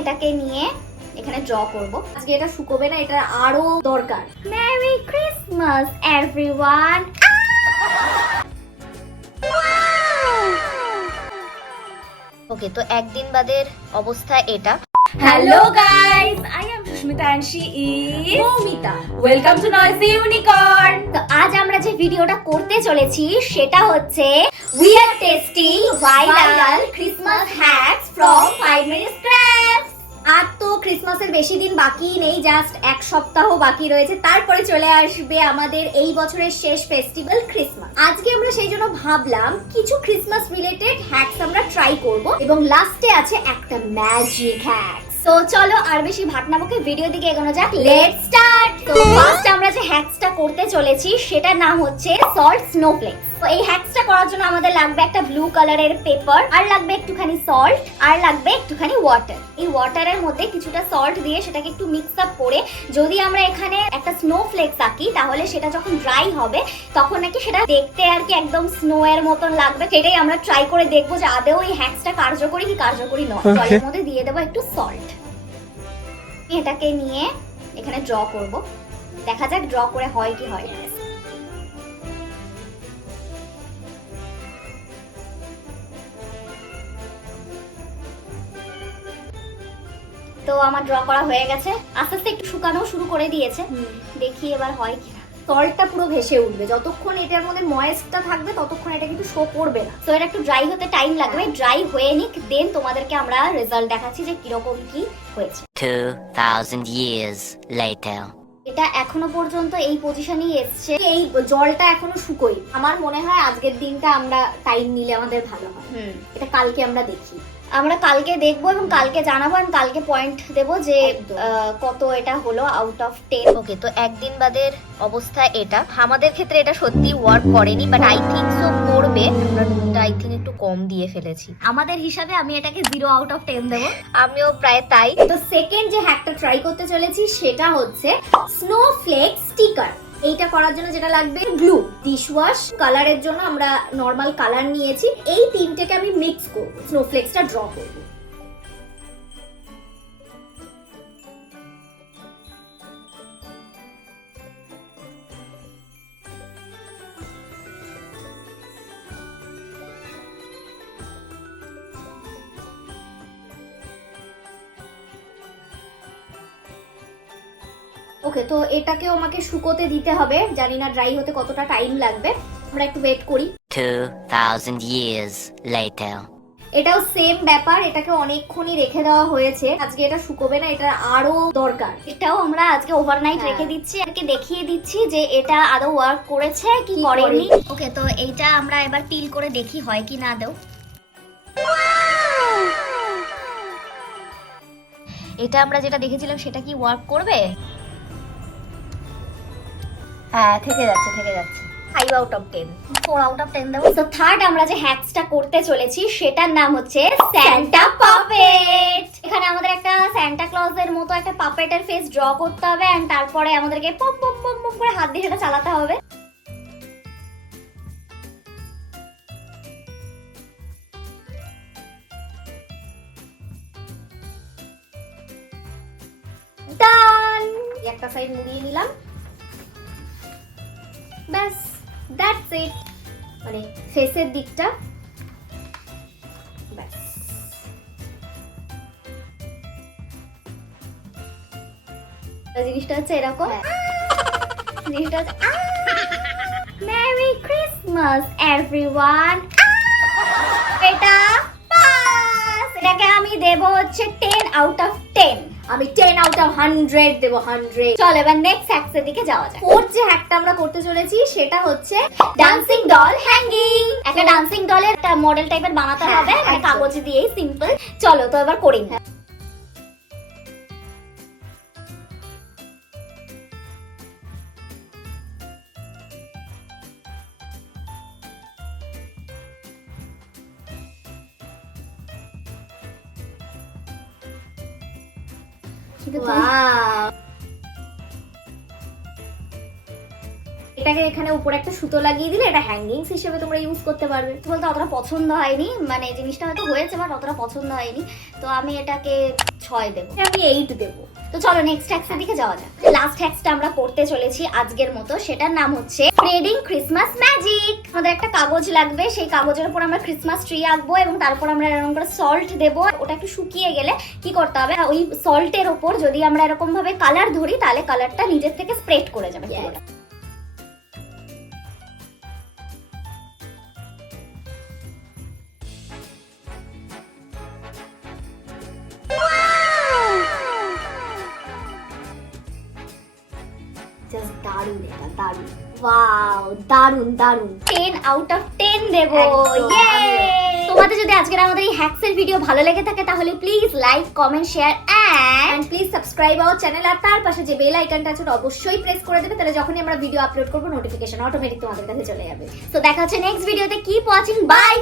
এটাকে নিয়ে এখানে ড্র করব। আজকে এটা শুকোবে না, এটা আরো দরকার। Merry Christmas everyone. ওকে, তো একদিন বাদের অবস্থা এটা। Hello guys, I am Sushmita and she is Moumita. Welcome to Noisy Unicorn. তো আজ আমরা যে ভিডিওটা করতে চলেছি সেটা হচ্ছে weird tasty viral Christmas hacks from 5 minutes crafts। আর তো ক্রিসমাসের বেশি দিন বাকি নেই, জাস্ট এক সপ্তাহ বাকি রয়েছে, তারপরে চলে আসবে আমাদের এই বছরের শেষ ফেস্টিভ্যাল ক্রিসমাস। আজকে আমরা সেই জন্য ভাবলাম কিছু ক্রিসমাস রিলেটেড হ্যাকস আমরা ট্রাই করব এবং লাস্টে আছে একটা ম্যাজিক হ্যাক। তো চলো আর বেশি ভাটনা বকে ভিডিও দিকে এগোনো যাক। Let's start. তো ফার্স্ট আমরা যে হ্যাকসটা করতে চলেছি সেটার নাম হচ্ছে সল্ট স্নোফ্লেক্স। তো এই হ্যাকসটা করার জন্য আমাদের লাগবে একটা ব্লু কালারের পেপার, আর লাগবে একটুখানি সল্ট, আর লাগবে একটুখানি ওয়াটার। এই ওয়াটারের মধ্যে কিছুটা সল্ট দিয়ে সেটাকে একটু মিক্স আপ করে যদি আমরা এখানে একটা স্নোফ্লেক্স আঁকি তাহলে সেটা যখন ড্রাই হবে তখন নাকি সেটা দেখতে আর কি একদম স্নো এর মতন লাগবে। সেটাই আমরা ট্রাই করে দেখবো যে আদৌ এই হ্যাকসটা কার্যকরী কি কার্যকরী নয়। জলের মধ্যে দিয়ে দেবো একটু সল্ট। এটাকে নিয়ে এখানে ড্র করব, দেখা যাক ড্র করে হয় কি হয়। তো আমার ড্র করা হয়ে গেছে, আস্তে আস্তে একটু শুকানো শুরু করে দিয়েছে, দেখি এবার হয় কি। সল্টটা পুরো ভেসে উঠবে, যতক্ষণ এটার মধ্যে ময়েস্টটা থাকবে ততক্ষণ এটা কিন্তু শো করবে না। তো এটা একটু ড্রাই হতে টাইম লাগবে, ড্রাই হয়ে নিক, দেন তোমাদেরকে আমরা রেজাল্ট দেখাচ্ছি যে কিরকম কি হয়েছে। 2000 years later. এটা এখনো পর্যন্ত এই পজিশনেই এসছে, এই জলটা এখনো শুকোই। আমার মনে হয় আজকের দিনটা আমরা টাইম নিলে আমাদের ভালো হয়। এটা কালকে আমরা দেখি, আমরা কালকে দেখবো এবং কালকে জানাবো, আর কালকে পয়েন্ট দেবো যে কত এটা হলো আউট অফ 10। ওকে, তো একদিন বাদের অবস্থা এটা। আমাদের ক্ষেত্রে এটা সত্যি ওয়ার্ক করেনি, বাট আই থিংক সো করবে। আমরা আই থিংক একটু কম দিয়ে ফেলেছি আমাদের হিসাবে। আমি এটাকে 0 আউট অফ 10 দেবো, আমিও প্রায় তাই। তো সেকেন্ড যে হ্যাকটা ট্রাই করতে চলেছি সেটা হচ্ছে স্নোফ্লেক স্টিকার। এইটা করার জন্য যেটা লাগবে গ্লু, ডিশওয়াশ, কালারের জন্য আমরা নরমাল কালার নিয়েছি। এই তিনটেকে আমি মিক্স করব, স্নোফ্লেক্সটা ড্র করব। ওকে, তো এটাকেও আমাকে শুকোতে দিতে হবে, জানি না ড্রাই হতে কতটা টাইম লাগবে, আমরা একটু ওয়েট করি। 2000 years later. এটাও সেম ব্যাপার, এটাকে অনেকক্ষণই রেখে দেওয়া হয়েছে। আজকে এটা শুকোবে না, এটা আরো দরকার। এটাও আমরা আজকে ওভারনাইট রেখে দিচ্ছি, আজকে দেখিয়ে দিচ্ছি যে এটা আদৌ ওয়ার্ক করেছে কি করেনি। ওকে, তো এইটা আমরা এবার পিল করে দেখি হয় কি না দেও। এটা আমরা যেটা দেখেছিলাম সেটা কি ওয়ার্ক করবে? হ্যাঁ, থেকে যাচ্ছে 5 আউট অফ 10, 4 আউট অফ 10 দেবো। তো থার্ড আমরা যে হ্যাকসটা করতে চলেছি সেটার নাম হচ্ছে সান্টা পাপেট। এখানে আমাদের একটা সান্টা ক্লজের মতো একটা পাপেটের ফেস ড্র করতে হবে, এন্ড তারপরে আমাদেরকে পম পম পম পম করে হাত দিয়ে সেটা চালাতে হবে। ডান। একটা সাইড মুড়িয়ে নিলাম, ব্যাস, দ্যাটস ইট। মানে ফেসের দিকটা ব্যাস। জিনিসটা হচ্ছে এরকম, জিনিসটা হচ্ছে মেরি ক্রিসমাস এভরিওয়ান। এটা পাস। এটাকে আমি দেব হচ্ছে 10 আউট অফ 10। আমি 10 আউট অফ 100 দেব, 100। চল এবার নেক্সট হ্যাকসের দিকে যাওয়া যাক। ফোর্থ যে হ্যাকটা আমরা করতে চলেছি সেটা হচ্ছে ডান্সিং ডল হ্যাঙ্গিং। একটা ডান্সিং ডলের একটা মডেল টাইপের বানাতে হবে, মানে কাগজ দিয়েই, সিম্পল। চলো তো এবার করি। এটাকে এখানে উপরে একটা সুতো লাগিয়ে দিলে এটা হ্যাঙ্গিংস হিসেবে তোমরা ইউজ করতে পারবে। তো বলতে অতটা পছন্দ হয়নি, মানে জিনিসটা হয়তো হয়েছে বাট অতটা পছন্দ হয়নি, তো আমি এটাকে 6 দেবো, আমি 8 দেবো। তো চলো নেক্সট হ্যাক্সের দিকে যাওয়া যাক। লাস্ট হ্যাক্সটা আমরা করতে চলেছি আজকের মতো, সেটার নাম হচ্ছে স্প্রেডিং ক্রিসমাস ম্যাজিক। আমাদের একটা কাগজ লাগবে, সেই কাগজের উপর আমরা ক্রিসমাস ট্রি আঁকবো এবং তারপর আমরা এরকম করে সল্ট দেবো। ওটা একটু শুকিয়ে গেলে কি করতে হবে, ওই সল্টের ওপর যদি আমরা এরকম ভাবে কালার ধরি তাহলে কালারটা নিজের থেকে স্প্রেড করে যাবে পুরোটা। জাস্ট দারুণ, এটা দারুণ, ওয়াও দারুণ দারুণ, 10 আউট অফ 10 দেবো। তোমাদের যদি আজকের আমাদের এই হ্যাক্সের ভিডিও ভালো লেগে থাকে তাহলে please like, comment, share and please subscribe our channel. আর তার পাশে যে বেল আইকনটা আছে ওটা অবশ্যই প্রেস করে দেবে, তাহলে যখনই আমরা ভিডিও আপলোড করবো নোটিফিকেশন অটোমেটিক তোমাদের কাছে চলে যাবে। তো দেখা হচ্ছে নেক্সট ভিডিওতে। Keep watching, by.